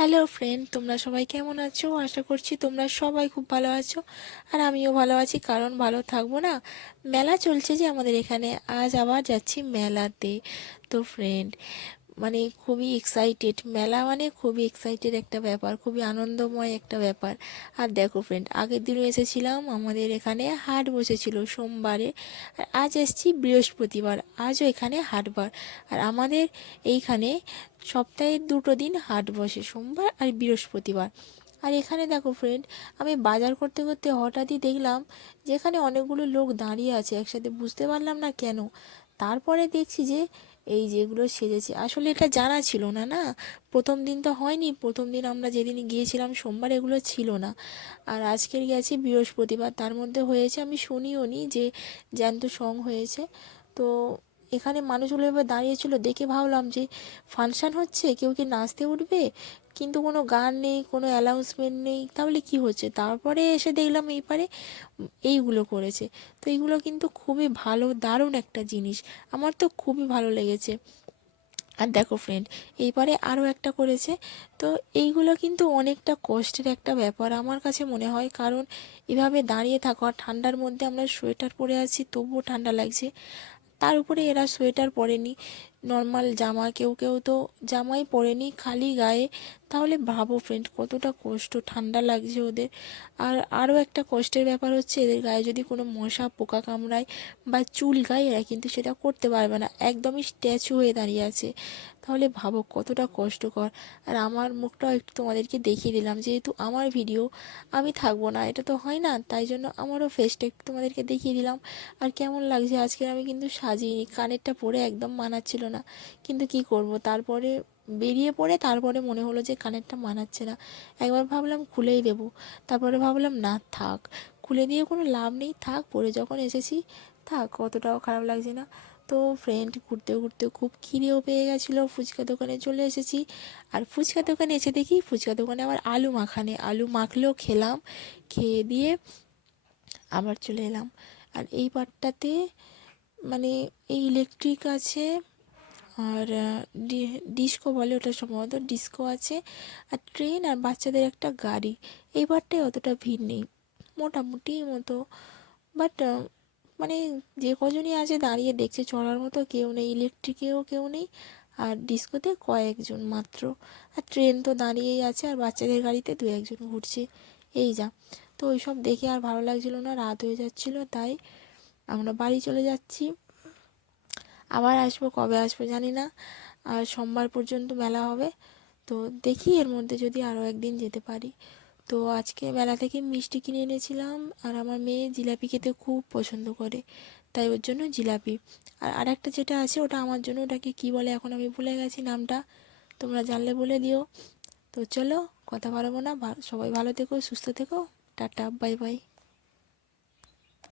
Hello friend, তোমরা সবাই কেমন আছো? আশা করছি তোমরা সবাই খুব ভালো আছো। আর আমিও ভালো আছি, কারণ ভালো থাকবো না। মেলা চলছে যে আমাদের এখানে, আজ আবার যাচ্ছি মেলাতে। তো ফ্রেন্ড, খুবই এক্সাইটেড। মেলা মানে খুবই এক্সাইটেড একটা ব্যাপার, খুবই আনন্দময় একটা ব্যাপার। আর দেখো ফ্রেন্ড, আগের দিনও এসেছিলাম, আমাদের এখানে হাট বসেছিল সোমবারে। আর আজ এসেছি বৃহস্পতিবার, আজও এখানে হাটবার। আর আমাদের এইখানে সপ্তাহে দুটো দিন হাট বসে, সোমবার আর বৃহস্পতিবার। আর এখানে দেখো ফ্রেন্ড, আমি বাজার করতে করতে হঠাৎই দেখলাম যে এখানে অনেকগুলো লোক দাঁড়িয়ে আছে একসাথে, বুঝতে পারলাম না কেন। তারপরে দেখছি যে এই যেগুলো সেজেছে, আসলে এটা জানা ছিল না, না। প্রথম দিন তো হয়নি, প্রথম দিন আমরা যেদিন গিয়েছিলাম সোমবার এগুলো ছিল না। আর আজকের গেছি বৃহস্পতিবার, তার মধ্যে হয়েছে আমি শুনিও নি যে জ্যান্ত সং হয়েছে। তো এখানে মানুষগুলো এবার দাঁড়িয়েছিল, দেখে ভাবলাম যে ফাংশন হচ্ছে, কেউ কি নাচতে উঠবে, কিন্তু কোনো গান নেই, কোনো অ্যানাউন্সমেন্ট নেই, তাহলে কি হচ্ছে। তারপরে এসে দেখলাম এই পারে এইগুলো করেছে। তো এইগুলো কিন্তু খুবই ভালো, দারুণ একটা জিনিস, আমার তো খুবই ভালো লেগেছে। আর দেখো ফ্রেন্ড, এইবারে আরও একটা করেছে। তো এইগুলো কিন্তু অনেকটা কষ্টের একটা ব্যাপার আমার কাছে মনে হয়, কারণ এভাবে দাঁড়িয়ে থাকা, ঠান্ডার মধ্যে আমরা সোয়েটার পরে আছি তবুও ঠান্ডা লাগছে, তার উপরে এরা সোয়েটার পরেনি, নর্মাল জামা, কেউ কেউ তো জামাই পরেনি, খালি গায়ে। তাহলে ভাবো ফ্রেন্ড, কতটা কষ্ট, ঠান্ডা লাগছে ওদের। আর আরও একটা কষ্টের ব্যাপার হচ্ছে, এদের গায়ে যদি কোনো মশা পোকা কামড়ায় বা চুল গায়ে, এরা কিন্তু সেটা করতে পারবে না, একদমই স্ট্যাচু হয়ে দাঁড়িয়ে আছে। তাহলে ভাবো কতটা কষ্টকর। আর আমার মুখটাও একটু তোমাদেরকে দেখিয়ে দিলাম, যেহেতু আমার ভিডিও, আমি থাকবো না, এটা তো হয় না, তাই জন্য আমারও ফেসটা একটু তোমাদেরকে দেখিয়ে দিলাম। আর কেমন লাগছে আজকে, আমি কিন্তু সাজিয়ে কানেরটা পরে একদম মানাচ্ছিল না, কিন্তু কি করব, তারপরে বেরিয়ে পড়ে তারপরে মনে হলো যে কানেরটা মানাচ্ছে না। একবার ভাবলাম খুলেই দেবো, তারপরে ভাবলাম না থাক, খুলে দিয়ে কোনো লাভ নেই, থাক, পরে যখন এসেছি থাক, অতটাও খারাপ লাগছে না। তো ফ্রেন্ড, ঘুরতে ঘুরতে খুব খিদেও পেয়ে গেছিলো, ফুচকা দোকানে চলে এসেছি। আর ফুচকা দোকানে এসে দেখি ফুচকা দোকানে আবার আলু মাখানে, আলু মাখলেও খেলাম, খেয়ে দিয়ে আবার চলে এলাম। আর এই পার্টটাতে মানে এই ইলেকট্রিক আছে, আর ডিস্কো বলে ওটা, সম্ভবত ডিস্কো আছে, আর ট্রেন আর বাচ্চাদের একটা গাড়ি। এই পার্টটায় অতটা ভিড় নেই, মোটামুটি মতো। বাট মানে যে কজনই আছে দাঁড়িয়ে দেখছে, চড়ার মতো কেউ নেই, ইলেকট্রিকেও কেউ নেই, আর ডিস্কোতে কয়েকজন মাত্র। আর ট্রেন তো দাঁড়িয়েই আছে, আর বাচ্চাদের গাড়িতে দু একজন ঘুরছে, এই যা। তো ওইসব দেখে আর ভালো লাগছিল না, রাত হয়ে যাচ্ছিলো, তাই আমরা বাড়ি চলে যাচ্ছি। আবার আসবো, কবে আসবো জানি না। আর সোমবার পর্যন্ত মেলা হবে, তো দেখি এর মধ্যে যদি আরও একদিন যেতে পারি। তো আজকে মেলা থেকে মিষ্টি কিনে এনেছিলাম, আর আমার মেয়ে জিলাপি খেতে খুব পছন্দ করে, তাই ওর জন্য জিলাপি। আর আরেকটা যেটা আছে ওটা আমার জন্য, ওটাকে কী বলে এখন আমি ভুলে গেছি নামটা, তোমরা জানলে বলে দিও। তো চলো, কথা বাড়াবো না, সবাই ভালো থেকো, সুস্থ থেকো, টাটা, বাই বাই।